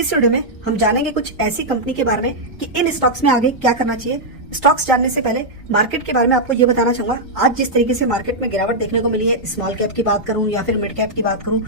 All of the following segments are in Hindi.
इस वीडियो में हम जानेंगे कुछ ऐसी कंपनी के बारे में कि इन स्टॉक्स में आगे क्या करना चाहिए। स्टॉक्स जानने से पहले मार्केट के बारे में आपको ये बताना चाहूंगा, आज जिस तरीके से मार्केट में गिरावट देखने को मिली है, स्मॉल कैप की बात करूं या फिर मिड कैप की बात करूं,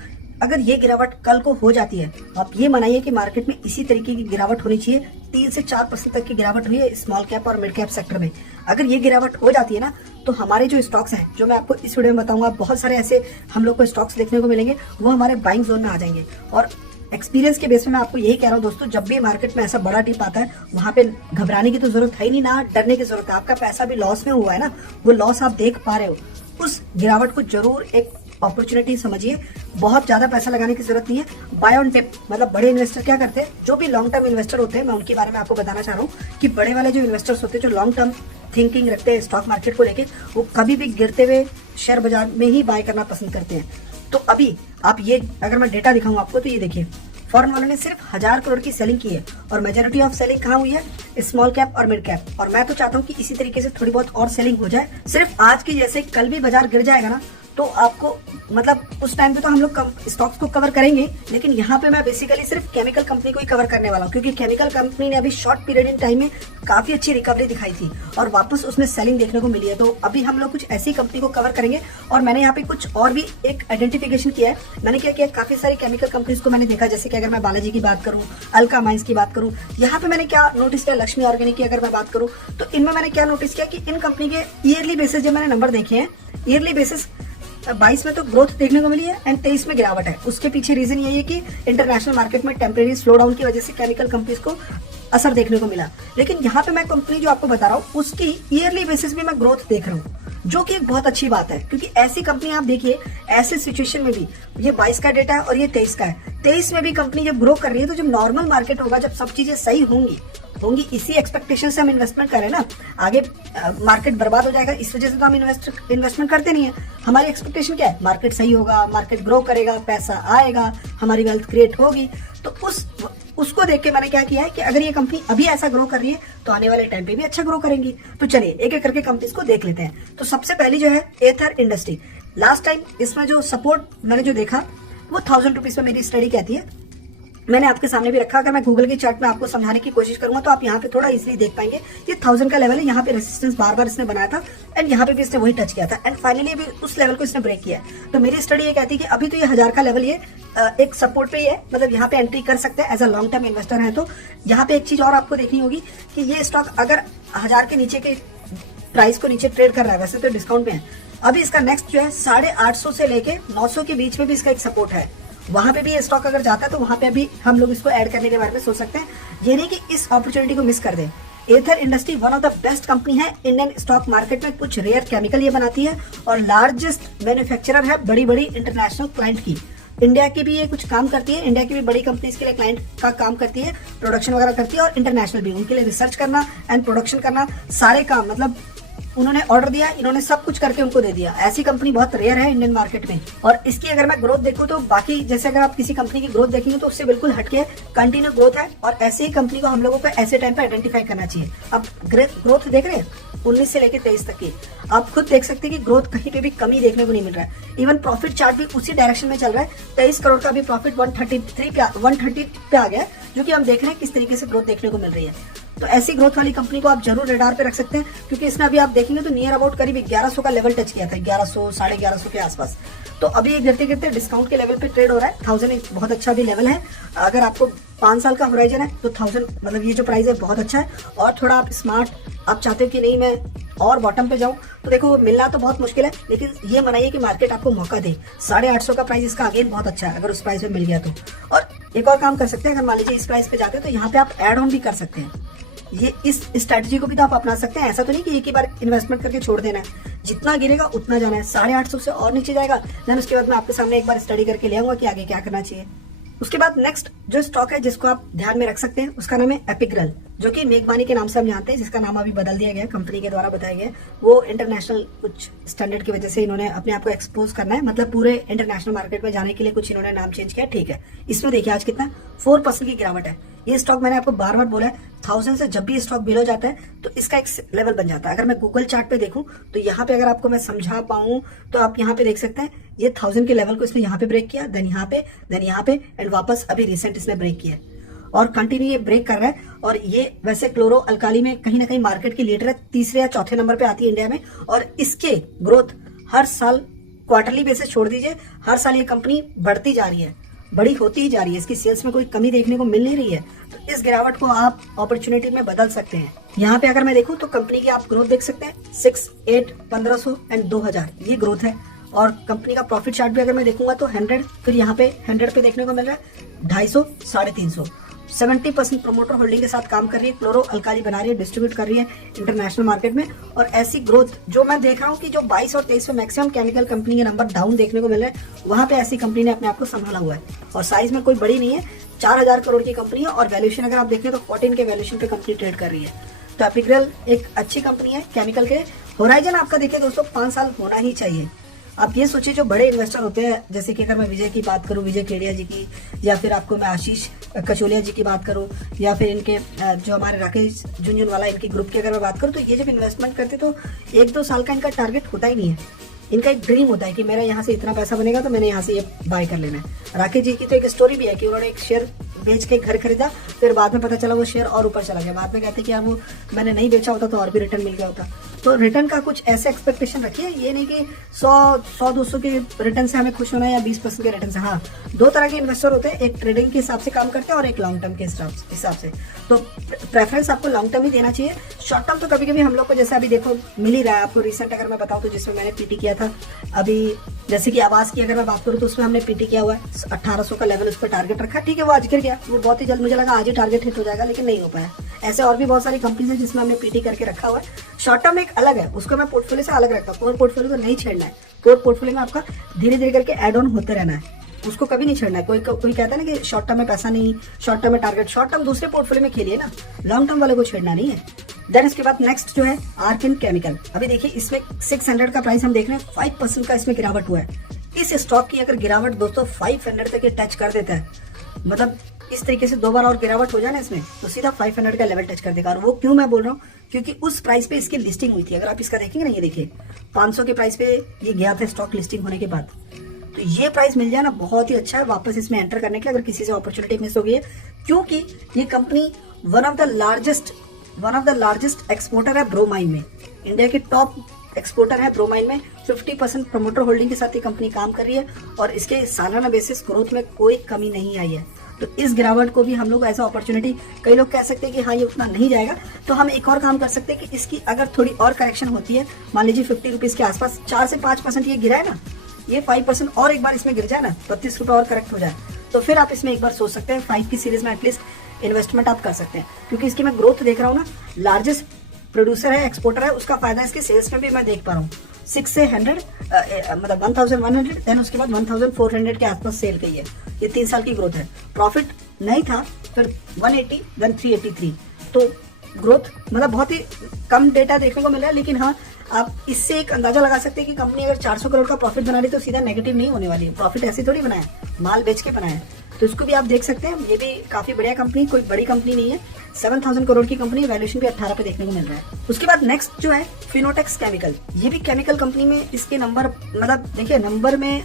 अगर ये गिरावट कल को हो जाती है, आप ये मनाइए कि मार्केट में इसी तरीके की गिरावट होनी चाहिए। 3 से 4% तक की गिरावट हुई है स्मॉल कैप और मिड कैप सेक्टर में। अगर ये गिरावट हो जाती है ना, तो हमारे जो स्टॉक्स हैं, जो मैं आपको इस वीडियो में बताऊंगा, बहुत सारे ऐसे हम लोग को स्टॉक्स देखने को मिलेंगे, वो हमारे बाइंग जोन में आ जाएंगे। और एक्सपीरियंस के बेस में मैं आपको यही कह रहा हूँ दोस्तों, जब भी मार्केट में ऐसा बड़ा टिप आता है, वहां पे घबराने की तो जरूरत है ही नहीं, ना डरने की जरूरत है। आपका पैसा भी लॉस में हुआ है ना, वो लॉस आप देख पा रहे हो, उस गिरावट को जरूर एक अपॉर्चुनिटी समझिए। बहुत ज्यादा पैसा लगाने की जरूरत नहीं है। बाय ऑन टिप, मतलब बड़े इन्वेस्टर क्या करते हैं, जो भी लॉन्ग टर्म इन्वेस्टर होते हैं, मैं उनके बारे में आपको बताना चाह रहा हूँ कि बड़े वाले जो इन्वेस्टर्स होते हैं, जो लॉन्ग टर्म थिंकिंग रखते हैं स्टॉक मार्केट को लेके, वो कभी भी गिरते हुए शेयर बाजार में ही बाय करना पसंद करते हैं। तो अभी आप ये, अगर मैं डेटा दिखाऊं आपको, तो ये देखिए, फॉरेन वालों ने सिर्फ 1000 करोड़ की सेलिंग की है और मेजोरिटी ऑफ सेलिंग कहाँ हुई है, स्मॉल कैप और मिड कैप। और मैं तो चाहता हूँ कि इसी तरीके से थोड़ी बहुत और सेलिंग हो जाए। सिर्फ आज की जैसे कल भी बाजार गिर जाएगा ना, तो आपको मतलब उस टाइम पे तो हम लोग स्टॉक्स को कवर करेंगे, लेकिन यहाँ पे मैं बेसिकली सिर्फ केमिकल कंपनी को ही कवर करने वाला हूँ, क्योंकि केमिकल कंपनी ने अभी शॉर्ट पीरियड इन टाइम में काफी अच्छी रिकवरी दिखाई थी और वापस उसमें सेलिंग देखने को मिली है। तो अभी हम लोग कुछ ऐसी कंपनी को कवर करेंगे। और मैंने यहाँ पे कुछ और भी एक आइडेंटिफिकेशन किया है। मैंने क्या किया, काफी सारी केमिकल कंपनीज को मैंने देखा, जैसे कि अगर मैं बालाजी की बात करूँ, अल्का माइंस की बात करूँ, यहाँ पे मैंने क्या नोटिस किया, लक्ष्मी ऑर्गेनिक की अगर मैं बात करूँ, तो इनमें मैंने क्या नोटिस किया कि इन कंपनी के ईयरली बेसिस जब मैंने नंबर देखे हैं, ईयरली बेसिस 22 में तो ग्रोथ देखने को मिली है एंड 23 में गिरावट है। उसके पीछे रीजन यही है कि इंटरनेशनल मार्केट में टेम्परेरी स्लो डाउन की वजह से केमिकल कंपनीज को असर देखने को मिला। लेकिन यहाँ पे मैं कंपनी जो आपको बता रहा हूँ, उसकी ईयरली बेसिस में मैं ग्रोथ देख रहा हूँ, जो कि एक बहुत अच्छी बात है, क्योंकि ऐसी कंपनी आप देखिए, ऐसे सिचुएशन में भी, ये 22 का डेटा है और ये 23 का है, 23 में भी कंपनी जब ग्रो कर रही है, तो जब नॉर्मल मार्केट होगा, जब सब चीजें सही होंगी, इसी एक्सपेक्टेशन से हम इन्वेस्टमेंट करें ना, आगे मार्केट बर्बाद हो जाएगा, इस वजह से तो हम इन्वेस्टमेंट करते नहीं है। हमारी एक्सपेक्टेशन क्या है, मार्केट सही होगा, मार्केट ग्रो करेगा, पैसा आएगा, हमारी वेल्थ क्रिएट होगी। तो उसको देख के मैंने क्या किया है कि अगर ये कंपनी अभी ऐसा ग्रो कर रही है, तो आने वाले टाइम पे भी अच्छा ग्रो करेंगी। तो चलिए एक एक करके कंपनीज को देख लेते हैं। तो सबसे पहली जो है एथर इंडस्ट्री। लास्ट टाइम इसमें जो सपोर्ट मैंने जो देखा, वो 1000 रुपीज में मेरी स्टडी कहती है। मैंने आपके सामने भी रखा। अगर मैं गूगल की चार्ट में आपको समझाने की कोशिश करूंगा, तो आप यहाँ पे थोड़ा इजीली देख पाएंगे। ये 1000 का लेवल है, यहाँ पे रेजिस्टेंस बार बार इसने बनाया था एंड यहाँ पे भी इसने वही टच किया था एंड फाइनली भी उस लेवल को इसने ब्रेक किया है। तो मेरी स्टडी ये कहती है कि अभी तो ये 1000 का लेवल ये एक सपोर्ट पे ही है, मतलब यहाँ पे एंट्री कर सकते हैं as a long term investor है। तो यहाँ पे एक चीज और आपको देखनी होगी कि ये स्टॉक अगर 1000 के नीचे के प्राइस को नीचे ट्रेड कर रहा है, वैसे तो डिस्काउंट में है, अभी इसका नेक्स्ट जो है 850 से लेके 900 के बीच में भी इसका एक सपोर्ट है। वहां पे भी ये स्टॉक अगर जाता है, तो वहां पे अभी हम लोग इसको ऐड करने के बारे में सोच सकते हैं। ये नहीं कि इस अपॉर्चुनिटी को मिस कर दें। एथर industry one of the best company है इंडियन स्टॉक मार्केट में। कुछ रेयर केमिकल ये बनाती है और लार्जेस्ट मैन्युफैक्चरर है बड़ी बड़ी इंटरनेशनल क्लाइंट की। इंडिया की भी ये कुछ काम करती है, इंडिया की भी बड़ी कंपनीज के लिए क्लाइंट का काम करती है, प्रोडक्शन वगैरह करती है, और इंटरनेशनल भी, उनके लिए रिसर्च करना एंड प्रोडक्शन करना, सारे काम, मतलब उन्होंने ऑर्डर दिया, इन्होंने सब कुछ करके उनको दे दिया। ऐसी कंपनी बहुत रेयर है इंडियन मार्केट में। और इसकी अगर मैं ग्रोथ देखूं, तो बाकी जैसे अगर आप किसी कंपनी की ग्रोथ देखेंगे, तो उससे बिल्कुल हटके कंटिन्यू ग्रोथ है। और ऐसे ही कंपनी को हम लोगों को ऐसे टाइम पे आइडेंटिफाई करना चाहिए। अब ग्रोथ देख रहे हैं 19 से लेकर 23 तक की, आप खुद देख सकते हैं कि ग्रोथ कहीं पे भी कमी देखने को नहीं मिल रहा है। इवन प्रॉफिट चार्ट भी उसी डायरेक्शन में चल रहा है। 23 करोड़ का भी प्रॉफिट 130 पे आ गया, जो कि हम देख रहे हैं किस तरीके से ग्रोथ देखने को मिल रही है। तो ऐसी ग्रोथ वाली कंपनी को आप जरूर रेडार पे रख सकते हैं, क्योंकि इसने अभी आप देखेंगे तो नियर अबाउट करीब 1100 का लेवल टच किया था, 1100 1150 के आसपास। तो अभी ये गिरते गिरते डिस्काउंट के लेवल पे ट्रेड हो रहा है। 1000 एक बहुत अच्छा भी लेवल है। अगर आपको 5 साल का होराइजन है, तो 1000 मतलब ये जो प्राइस है बहुत अच्छा है। और थोड़ा आप स्मार्ट, आप चाहते हो कि नहीं मैं और बॉटम पे जाऊं, तो देखो मिलना तो बहुत मुश्किल है, लेकिन ये मनाइए कि मार्केट आपको मौका दे। 850 का प्राइस इसका अगेन बहुत अच्छा है, अगर उस प्राइस पे मिल गया तो। और एक और काम कर सकते हैं, अगर मान लीजिए इस प्राइस पे जाते हैं, तो यहाँ पे आप एड ऑन भी कर सकते हैं। ये इस स्ट्रेटजी को भी तो आप अपना सकते हैं। ऐसा तो नहीं कि एक ही बार इन्वेस्टमेंट करके छोड़ देना है, जितना गिरेगा उतना जाना है। 850 से और नीचे जाएगा, देन उसके बाद मैं आपके सामने एक बार स्टडी करके ले आऊंगा कि आगे क्या करना चाहिए। उसके बाद नेक्स्ट जो स्टॉक है जिसको आप ध्यान में रख सकते हैं, उसका नाम है एपिग्रल, जो कि मेघमानी के नाम से हम जानते हैं, जिसका नाम अभी बदल दिया गया, कंपनी के द्वारा बताया गया। वो इंटरनेशनल कुछ स्टैंडर्ड की वजह से इन्होंने अपने आप को एक्सपोज करना है, मतलब पूरे इंटरनेशनल मार्केट में जाने के लिए कुछ इन्होंने नाम चेंज किया। ठीक है, इसमें देखिए आज कितना 4% की गिरावट है। ये स्टॉक मैंने आपको बार बार बोला है, 1000 से जब भी स्टॉक बिलो जाता है, तो इसका एक लेवल बन जाता है। अगर मैं गूगल चार्ट पे देखूं, तो यहाँ पे अगर आपको मैं समझा पाऊं, तो आप यहाँ पे देख सकते हैं, ये 1000 के लेवल को इसने यहाँ पे ब्रेक किया, देन यहाँ पे एंड वापस अभी रिसेंट इसने ब्रेक किया। और कंटिन्यू ये ब्रेक कर रहा है। और ये वैसे क्लोरो अल्काली में कहीं ना कहीं मार्केट की लीडर है, तीसरे या चौथे नंबर पे आती है इंडिया में। और इसके ग्रोथ हर साल क्वार्टरली बेसिस छोड़ दीजिए, हर साल ये कंपनी बढ़ती जा रही है, बड़ी होती ही जा रही है, इसकी सेल्स में कोई कमी देखने को मिल नहीं रही है। तो इस गिरावट को आप अपॉर्चुनिटी में बदल सकते हैं। यहाँ पे अगर मैं देखूं तो कंपनी की आप ग्रोथ देख सकते हैं 6, 8, 1500 एंड 2000 ये ग्रोथ है। और कंपनी का प्रॉफिट चार्ट भी अगर मैं देखूंगा तो 100, फिर यहाँ पे 100 पे देखने को मिल रहा है 250, 350। 70% प्रमोटर होल्डिंग के साथ काम कर रही है, क्लोरो अल्काली बना रही है, डिस्ट्रीब्यूट कर रही है इंटरनेशनल मार्केट में। और ऐसी ग्रोथ जो मैं देख रहा हूँ कि जो 22 और 23 में मैक्सिमम केमिकल कंपनी के नंबर डाउन देखने को मिल रहे हैं, वहां पे ऐसी कंपनी ने अपने आप को संभाला हुआ है। और साइज में कोई बड़ी नहीं है, 4000 करोड़ की कंपनी है। और वैल्यूएशन अगर आप देखें तो 14 के वैल्यूएशन पे कंपनी ट्रेड कर रही है। तो एपिग्रेल एक अच्छी कंपनी है केमिकल के। होराइजन आपका देखिए दोस्तों 5 साल होना ही चाहिए। आप ये सोचिए जो बड़े इन्वेस्टर होते हैं, जैसे कि अगर मैं विजय की बात करूं, विजय केडिया जी की, या फिर आपको मैं आशीष कचोलिया जी की बात करूं, या फिर इनके जो हमारे राकेश झुनझुनवाला इनकी ग्रुप की अगर मैं बात करूं, तो ये जब इन्वेस्टमेंट करते तो 1-2 साल का इनका टारगेट होता ही नहीं है। इनका एक ड्रीम होता है कि मेरा यहाँ से इतना पैसा बनेगा तो मैंने यहाँ से ये बाय कर लेना है। राकेश जी की तो एक स्टोरी भी है कि उन्होंने एक शेयर बेच के घर खरीदा, फिर बाद में पता चला वो शेयर और ऊपर चला गया। बाद में कहते कि यार वो मैंने नहीं बेचा होता तो और भी रिटर्न मिल गया होता। तो रिटर्न का कुछ ऐसे एक्सपेक्टेशन रखिए, ये नहीं कि 100-200 के रिटर्न से हमें खुश होना है या 20% के रिटर्न से। हाँ, 2 तरह के इन्वेस्टर होते हैं, एक ट्रेडिंग के हिसाब से काम करते हैं और एक लॉन्ग टर्म के हिसाब से। तो प्रेफरेंस आपको लॉन्ग टर्म ही देना चाहिए। शॉर्ट टर्म तो कभी कभी हम लोग को जैसे अभी देखो मिल ही रहा है। आपको रिसेंट अगर मैं बताऊं तो जिसमें मैंने पीटी किया था अभी, जैसे कि आवास की अगर मैं बात करूं तो उसमें हमने पीटी किया हुआ है, 1800 का लेवल उस पर टारगेट रखा। ठीक है, वो आज गिर गया, वो बहुत ही जल्द, मुझे लगा आज ही टारगेट हिट हो जाएगा, लेकिन नहीं हो पाया। ऐसे और भी बहुत सारी कंपनीज है जिसमें हमने पीटी करके रखा हुआ है। शॉर्ट टर्म एक अलग है, उसको मैं पोर्टफोलियो से अलग रखता हूँ। कोर पोर्टफोलियो को नहीं छेड़ना है। कोर पोर्टफोलियो में आपका धीरे धीरे करके एड ऑन होते रहना है, उसको कभी नहीं छेड़ना है। कोई कहता है ना कि शॉर्ट टर्म में पैसा नहीं, शॉर्ट टर्म में टारगेट। शॉर्ट टर्म दूसरे पोर्टफोलियो में खेलिए ना, लॉन्ग टर्म वाले को छेड़ना नहीं है। देन इसके बाद नेक्स्ट जो है आर्किन केमिकल। अभी देखिए इसमें 600 का प्राइस हम देख रहे हैं, 5% का इसमें गिरावट हुआ है। इस स्टॉक की अगर गिरावट दोस्तों 500 तक टच कर देता है, मतलब इस तरीके से 2 बार और गिरावट हो जाए ना इसमें, तो सीधा 500 का लेवल टच कर देगा। और वो क्यों मैं बोल रहा हूँ, क्योंकि उस प्राइस पे इसकी लिस्टिंग हुई थी। अगर आप इसका देखेंगे ना, ये देखिए 500 के प्राइस पे ये गया था स्टॉक लिस्टिंग होने के बाद। तो ये प्राइस मिल जाए ना, बहुत ही अच्छा है वापस इसमें एंटर करने के लिए, अगर किसी से अपॉर्चुनिटी मिस हो गई है। क्योंकि ये company one of the largest exporter है ब्रोमाइन में, इंडिया की टॉप एक्सपोर्टर है ब्रोमाइन में। 50% प्रमोटर होल्डिंग के साथ ये कंपनी काम कर रही है और इसके सालाना बेसिस ग्रोथ में कोई कमी नहीं आई है। तो इस गिरावट को भी हम लोग एज अपॉर्चुनिटी, कई लोग कह सकते हैं कि हाँ ये उतना नहीं जाएगा, तो हम एक और काम कर सकते हैं कि इसकी अगर थोड़ी और करेक्शन होती है, मान लीजिए 50 रुपीज के आसपास 4 से 5% ये गिरा है ना, ये 5% और एक बार इसमें गिर जाए ना, 32 रुपए और करेक्ट हो जाए, तो फिर आप इसमें एक बार सोच सकते हैं 5 की सीरीज में एटलीस्ट इन्वेस्टमेंट आप कर सकते हैं। क्योंकि इसकी मैं ग्रोथ देख रहा हूँ ना, लार्जेस्ट प्रोड्यूसर है, एक्सपोर्टर है, उसका फायदा इसके सेल्स में भी मैं देख पा रहा हूँ। 6 से 100 मतलब 1100, देन उसके बाद 1400 के आसपास सेल गई है। ये 3 साल की ग्रोथ है। प्रॉफिट नहीं था, फिर 180, देन 383। तो ग्रोथ मतलब बहुत ही कम डेटा देखने को मिला है, लेकिन हाँ आप इससे एक अंदाजा लगा सकते हैं कि कंपनी अगर 400 करोड़ का प्रॉफिट बना रही तो सीधा नेगेटिव नहीं होने वाली है। प्रॉफिट ऐसे थोड़ी बनाया, माल बेच के बनाया। तो इसको भी आप देख सकते हैं, ये भी काफी बढ़िया कंपनी, कोई बड़ी कंपनी नहीं है। 7000 करोड़ की कंपनी, वैल्यूएशन भी 18 पे देखने को मिल रहा है। उसके बाद नेक्स्ट जो है फिनोटेक्स केमिकल, ये भी केमिकल कंपनी में इसके नंबर, मतलब देखिए नंबर में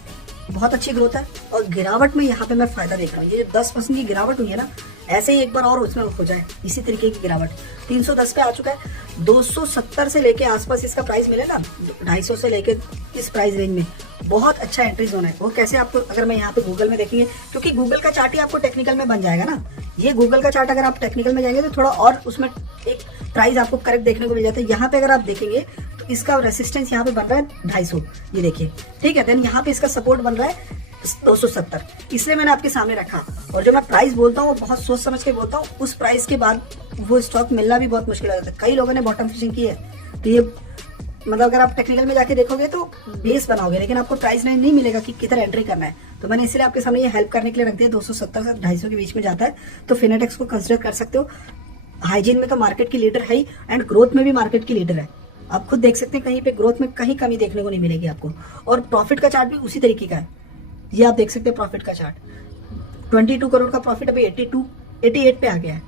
बहुत अच्छी ग्रोथ है और गिरावट में यहाँ पे मैं फायदा देख रहा हूँ। ये 10% की गिरावट हुई है ना, ऐसे ही एक बार और उसमें हो जाए इसी तरीके की गिरावट। 310 पे आ चुका है, 270 से लेके आसपास इसका प्राइस मिलेगा, 250 से लेके इस प्राइस रेंज में बहुत अच्छा एंट्री जोन है। वो कैसे आपको, अगर मैं यहाँ पे गूगल में देखेंगे, क्योंकि गूगल का चार्ट ही आपको टेक्निकल में बन जाएगा ना। ये गूगल का चार्ट अगर आप टेक्निकल में जाएंगे तो थोड़ा और उसमें एक प्राइस आपको करेक्ट देखने को मिल जाता है। यहाँ पे अगर आप देखेंगे तो इसका रेसिस्टेंस यहाँ पे बन रहा है 250, ये देखिए, ठीक है। देन यहाँ पे इसका सपोर्ट बन रहा है 270, इसलिए मैंने आपके सामने रखा। और जो मैं प्राइस बोलता हूँ वो बहुत सोच समझ के बोलता हूँ। उस प्राइस के बाद वो स्टॉक मिलना भी बहुत मुश्किल हो जाता है। कई लोगों ने बॉटम फिशिंग की है, तो ये मतलब अगर आप टेक्निकल में जाके देखोगे तो बेस बनाओगे, लेकिन आपको प्राइस रेंज नहीं मिलेगा कि किधर एंट्री करना है। तो मैंने इसलिए आपके सामने ये हेल्प करने के लिए रख दिया। 270 से 250 के बीच में जाता है तो फिनोटेक्स को कंसिडर कर सकते हो। हाइजीन में तो मार्केट की लीडर है ही, एंड ग्रोथ में भी मार्केट की लीडर है। आप खुद देख सकते हैं कहीं पे ग्रोथ में कहीं कमी देखने को नहीं मिलेगी आपको। और प्रॉफिट का चार्ट भी उसी तरीके का है, ये आप देख सकते हैं प्रॉफिट का चार्ट। 22 करोड़ का प्रॉफिट अभी 88 पे आ गया है।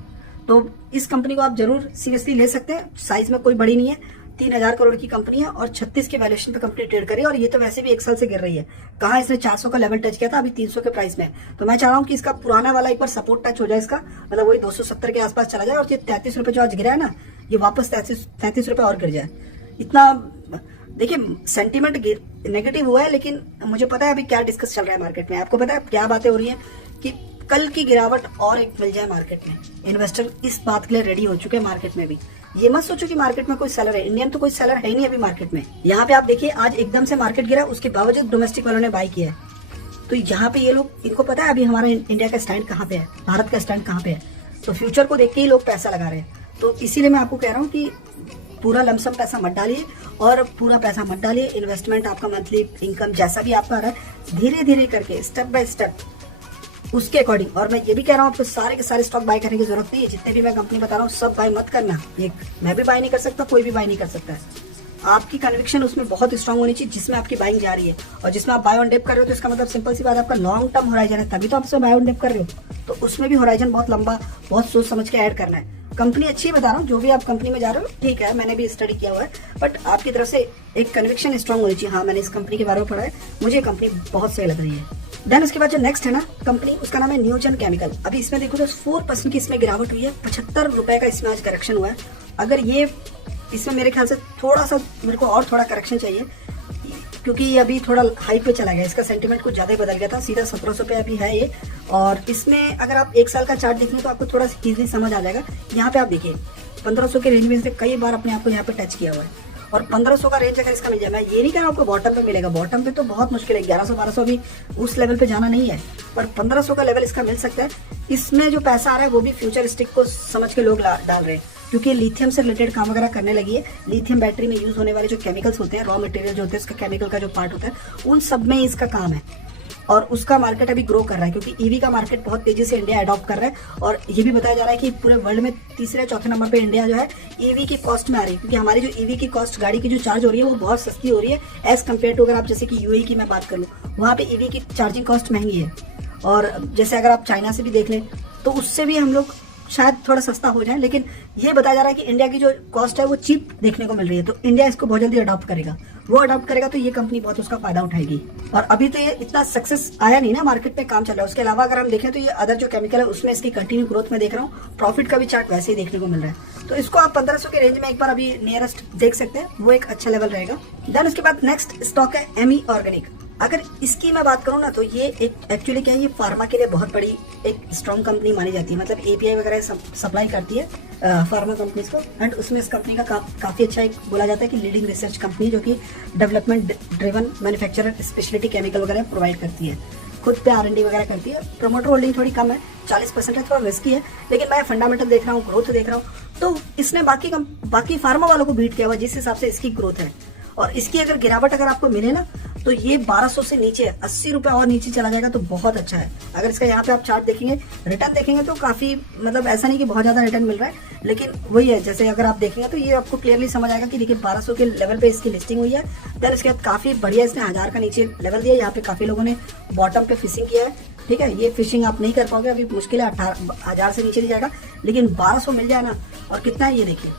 तो इस कंपनी को आप जरूर सीरियसली ले सकते हैं। साइज में कोई बड़ी नहीं है, 3,000 करोड़ की कंपनी है और 36 के वैल्यूएशन पे कंपनी ट्रेड कर रही है, और ये तो वैसे भी 1 साल से गिर रही है। कहाँ इसने 400 का लेवल टच किया था, अभी 300 के प्राइस में। तो मैं चाह रहा हूँ कि इसका पुराना वाला एक बार सपोर्ट टच हो जाए इसका, मतलब वही 270 के आसपास चला जाए, और ये 33 रुपए जो आज गिरा है ना, ये वापस 33 रुपए और गिर जाए। इतना देखिए सेंटीमेंट नेगेटिव हुआ है, लेकिन मुझे पता है अभी क्या डिस्कस चल रहा है मार्केट में। आपको पता है क्या बातें हो रही है कि कल की गिरावट और एक मिल जाए मार्केट में। इन्वेस्टर इस बात के लिए रेडी हो चुके हैं मार्केट में भी। ये मत सोचो कि मार्केट में कोई सेलर है, इंडियन तो कोई सेलर है ही नहीं अभी मार्केट में। यहाँ पे आप देखिए आज एकदम से मार्केट गिरा, उसके बावजूद डोमेस्टिक वालों ने बाई किया है। तो यहाँ पे ये लोग, इनको पता है अभी हमारा इंडिया का स्टैंड कहाँ पे है, भारत का स्टैंड कहाँ पे है। तो फ्यूचर को देख के ही लोग पैसा लगा रहे हैं। तो इसीलिए मैं आपको कह रहा हूँ कि पूरा लमसम पैसा मत डालिए, और पूरा पैसा मत डालिए। इन्वेस्टमेंट आपका मंथली इनकम जैसा भी आपका आ रहा है, धीरे धीरे करके स्टेप बाय स्टेप उसके अकॉर्डिंग। और मैं ये भी कह रहा हूँ आपको सारे के सारे स्टॉक बाय करने की जरूरत नहीं है। जितने भी मैं कंपनी बता रहा हूँ सब बाय मत करना। एक मैं भी बाय नहीं कर सकता, कोई भी बाय नहीं कर सकता है। आपकी कन्विक्शन उसमें बहुत स्ट्रांग होनी चाहिए जिसमें आपकी बाइंग जा रही है। और जिसमें आप बाय ऑन डिप कर रहे हो तो इसका मतलब सिंपल सी बात है, आपका लॉन्ग टर्म होराइजन है, तभी तो आप उसमें बाय ऑन डिप कर रहे हो। तो उसमें भी होराइजन बहुत लंबा, बहुत सोच समझ के ऐड करना है। कंपनी अच्छी बता रहा हूँ, जो भी आप कंपनी में जा रहे हो ठीक है, मैंने भी स्टडी किया हुआ है, बट आपकी तरफ से एक कन्विक्शन स्ट्रांग होनी चाहिए। हाँ मैंने इस कंपनी के बारे में पढ़ा है, मुझे कंपनी बहुत सही लग रही है। देन उसके बाद जो नेक्स्ट है ना कंपनी, उसका नाम है नियोजन केमिकल। अभी इसमें देखो तो 4% की इसमें गिरावट हुई है, 75 रुपए का इसमें आज करेक्शन हुआ है। अगर ये इसमें मेरे ख्याल से थोड़ा सा मेरे को और थोड़ा करेक्शन चाहिए, क्योंकि ये अभी थोड़ा हाई पे चला गया, इसका सेंटीमेंट कुछ ज्यादा ही बदल गया था। सीधा 1700 पे अभी है ये। और इसमें अगर आप 1 साल का चार्ट देखें तो आपको थोड़ा इजीली समझ आ जाएगा। यहाँ पे आप देखिए 1500 के रेंज में से कई बार अपने आप को यहाँ पे टच किया हुआ है, और 1500 का रेंज अगर इसका मिल जाए, मैं ये नहीं कह रहा हूँ आपको बॉटम पे मिलेगा, बॉटम पे तो बहुत मुश्किल है, 1100-1200 भी उस लेवल पे जाना नहीं है, पर 1500 का लेवल इसका मिल सकता है। इसमें जो पैसा आ रहा है वो भी फ्यूचर स्टिक को समझ के लोग डाल रहे हैं, क्योंकि लिथियम से रिलेटेड काम वगैरह करने लगी है। लिथियम बैटरी में यूज होने वाले जो केमिकल्स होते हैं, रॉ मटेरियल जो होते हैं, उसका केमिकल का जो पार्ट होता है, उन सब में इसका काम है। और उसका मार्केट अभी ग्रो कर रहा है, क्योंकि ईवी का मार्केट बहुत तेजी से इंडिया अडॉप्ट कर रहा है। और ये भी बताया जा रहा है कि पूरे वर्ल्ड में तीसरे चौथे नंबर पे इंडिया जो है ईवी की कॉस्ट में आ रही है, क्योंकि हमारी जो ईवी की कॉस्ट, गाड़ी की जो चार्ज हो रही है वो बहुत सस्ती हो रही है एज कम्पेयर टू, अगर आप जैसे कि यूएई की मैं बात कर लूँ, वहाँ पे ईवी की चार्जिंग कॉस्ट महंगी है। और जैसे अगर आप चाइना से भी देख लें तो उससे भी हम लोग शायद थोड़ा सस्ता हो जाए, लेकिन ये बताया जा रहा है कि इंडिया की जो कॉस्ट है वो चीप देखने को मिल रही है। तो इंडिया इसको बहुत जल्दी अडॉप्ट करेगा, वो अडॉप्ट करेगा तो ये कंपनी बहुत उसका फायदा उठाएगी। और अभी तो ये इतना सक्सेस आया नहीं ना, मार्केट में काम चल रहा है। उसके अलावा अगर हम देखें तो ये अदर जो केमिकल है उसमें इसकी कंटिन्यू ग्रोथ में देख रहा हूँ, प्रॉफिट का भी चार्ट वैसे ही देखने को मिल रहा है। तो इसको आप 1500 के रेंज में एक बार अभी नियरेस्ट देख सकते हैं, वो एक अच्छा लेवल रहेगा। देन उसके बाद नेक्स्ट स्टॉक है एमी ऑर्गेनिक। अगर इसकी मैं बात करूँ ना तो ये एक एक्चुअली क्या है, ये फार्मा के लिए बहुत बड़ी एक स्ट्रॉन्ग कंपनी मानी जाती है, मतलब एपीआई वगैरह सप्लाई करती है फार्मा कंपनीज को। एंड उसमें इस कंपनी का काफी अच्छा एक बोला जाता है कि लीडिंग रिसर्च कंपनी, जो कि development driven manufacturer speciality chemical वगैरह प्रोवाइड करती है, खुद पे R&D वगैरह करती है। प्रमोटर होल्डिंग थोड़ी कम है, 40% है, थोड़ा रिस्की है, लेकिन मैं फंडामेंटल देख रहा हूँ, ग्रोथ देख रहा हूँ। तो इसने बाकी फार्मा वालों को बीट किया हुआ, जिस हिसाब से इसकी ग्रोथ है। और इसकी अगर गिरावट अगर आपको मिले ना तो ये 1200 से नीचे 80 रुपए और नीचे चला जाएगा तो बहुत अच्छा है। अगर इसका यहाँ पे आप चार्ट देखेंगे, रिटर्न देखेंगे तो काफी, मतलब ऐसा नहीं कि बहुत ज्यादा रिटर्न मिल रहा है, लेकिन वही है, जैसे अगर आप देखेंगे तो ये आपको क्लियरली समझ आएगा कि देखिए 1200 के लेवल पे इसकी लिस्टिंग हुई है। देन इसके बाद काफी बढ़िया इसने 1000 का नीचे लेवल दिया। यहाँ पे काफी लोगों ने बॉटम पे फिशिंग किया है, ठीक है। ये फिशिंग आप नहीं कर पाओगे, अभी मुश्किल है, 1000 से नीचे नहीं जाएगा, लेकिन 1200 मिल जाए ना, और कितना है ये देखिए,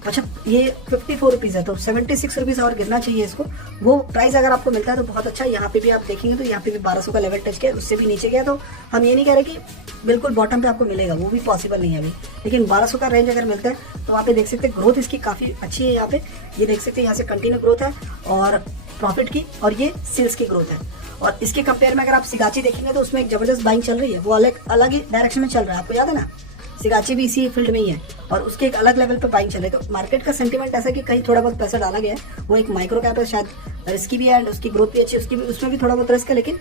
अच्छा ये 54 रुपीज है, तो 76 रुपीज और गिरना चाहिए इसको। वो प्राइस अगर आपको मिलता है तो बहुत अच्छा। यहाँ पे भी आप देखेंगे तो यहाँ पे भी 1200 का लेवल टच किया, उससे भी नीचे गया। तो हम ये नहीं कह रहे कि बिल्कुल बॉटम पे आपको मिलेगा, वो भी पॉसिबल नहीं है अभी, लेकिन 1200 का रेंज अगर मिलता है तो वहाँ पे देख सकते हैं ग्रोथ इसकी काफी अच्छी है। यहाँ पे ये देख सकते हैं, यहाँ से कंटिन्यू ग्रोथ है और प्रॉफिट की, और ये सेल्स की ग्रोथ है। और इसके कंपेयर में अगर आप सिगाची देखेंगे तो उसमें एक जबरदस्त बाइंग चल रही है, वो अलग ही डायरेक्शन में चल रहा है, आपको याद है ना, सिगाची भी इसी फील्ड में ही है, और उसके एक अलग लेवल पे बाइंग चले। तो मार्केट का सेंटीमेंट ऐसा कि कहीं थोड़ा बहुत पैसा डाला गया है, वो एक माइक्रो कैप है, शायद रिस्की भी है, एंड उसकी ग्रोथ भी अच्छी है, उसमें भी थोड़ा बहुत रिस्क है, लेकिन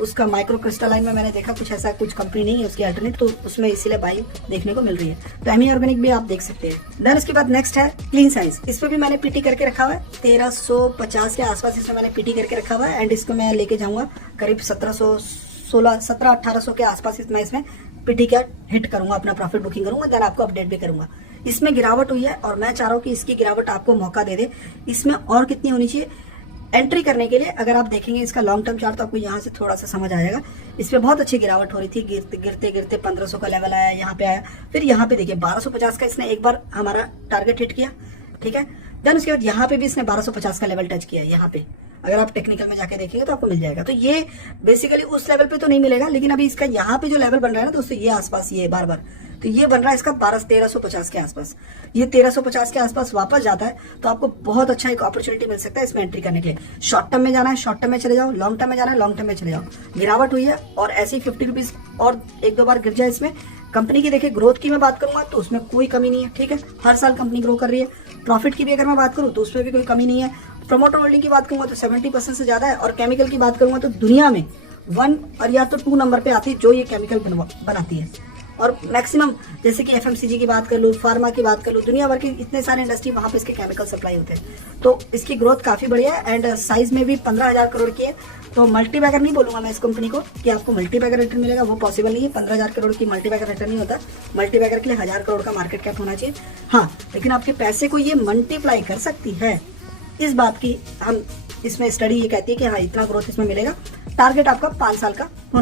उसका माइक्रो क्रिस्टलाइन में मैंने देखा कुछ ऐसा कुछ कंपनी नहीं है उसकी अल्टरनेट, तो उसमें इसीलिए बाइंग देखने को मिल रही है। तो एमी ऑर्गेनिक भी आप देख सकते हैं। देन उसके बाद नेक्स्ट है क्लीन साइंस। इस पे भी मैंने पीटी करके रखा हुआ है, 1350 के आसपास इसमें मैंने पीटी करके रखा हुआ है, एंड इसको मैं लेके जाऊंगा करीब 1700-1800 के आसपास मैं इसमें पीटी का हिट करूंगा, अपना प्रॉफिट बुकिंग करूंगा, देन आपको अपडेट भी करूंगा। इसमें गिरावट हुई है और मैं चाह रहा हूँ कि इसकी गिरावट आपको मौका दे दे। इसमें और कितनी होनी चाहिए एंट्री करने के लिए, अगर आप देखेंगे इसका लॉन्ग टर्म चार्ट तो आपको यहाँ से थोड़ा सा समझ आएगा। इसमें बहुत अच्छी गिरावट हो रही थी, गिरते गिरते 1500 का लेवल आया, यहाँ पे आया, फिर यहाँ पे देखिए 1250 का इसने एक बार हमारा टारगेट हिट किया, ठीक है। देन उसके बाद यहाँ पे भी इसने 1250 का लेवल टच किया है। यहाँ पे अगर आप टेक्निकल में जाके देखेंगे तो आपको मिल जाएगा। तो ये बेसिकली उस लेवल पे तो नहीं मिलेगा, लेकिन अभी इसका यहाँ पे जो लेवल बन रहा है ना दोस्तों, ये आसपास ये बार बार, तो ये बन रहा है इसका 1350 के आसपास। ये 1350 के आसपास वापस जाता है तो आपको बहुत अच्छा एक अपॉर्चुनिटी मिल सकता है इसमें एंट्री करने के लिए। शॉर्ट टर्म में जाना है शॉर्ट टर्म में चले जाओ, लॉन्ग टर्म में जाना है लॉन्ग टर्म में चले जाओ। गिरावट हुई है और ऐसे ही 50 रुपीज और एक दो बार गिर जाए इसमें। कंपनी की देखिए ग्रोथ की मैं बात करूंगा तो उसमें कोई कमी नहीं है, ठीक है, हर साल कंपनी ग्रो कर रही है। प्रॉफिट की भी अगर मैं बात करूं तो उसमें भी कोई कमी नहीं है। प्रमोटर होल्डिंग की बात करूंगा तो 70% से ज्यादा है। और केमिकल की बात करूंगा तो दुनिया में 1 और या तो 2 नंबर पे आती है जो ये केमिकल बनाती है। और मैक्सिमम जैसे कि एफएमसीजी की बात कर लूँ, फार्मा की बात कर लूँ, दुनिया भर की इतने सारे इंडस्ट्री वहाँ पे इसके केमिकल सप्लाई होते हैं। तो इसकी ग्रोथ काफी बढ़िया है एंड साइज में भी 15,000 करोड़ की है। तो मल्टीबैगर नहीं बोलूंगा मैं इस कंपनी को कि आपको मल्टीबैगर रिटर्न मिलेगा, वो पॉसिबल नहीं है। 15,000 करोड़ की मल्टीबैगर रिटर्न नहीं होता। मल्टीबैगर के लिए 1000 करोड़ का मार्केट कैप होना चाहिए। हाँ, लेकिन आपके पैसे को ये मल्टीप्लाई कर सकती है, इस बात की हम इसमें स्टडी ये कहती है कि हाँ इतना ग्रोथ इसमें मिलेगा। टारगेट आपका 5 साल का होना